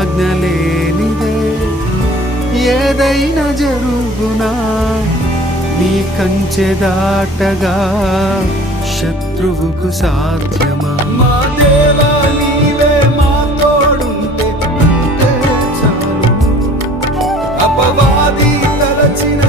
ఆజ్ఞ లేనిదే ఏదైనా జరుగునా? నీ కంచె దాటగా శత్రువుకు సాధ్యమా? మా దేవా నీవే మా తోడుంటే అపవాది తలచిన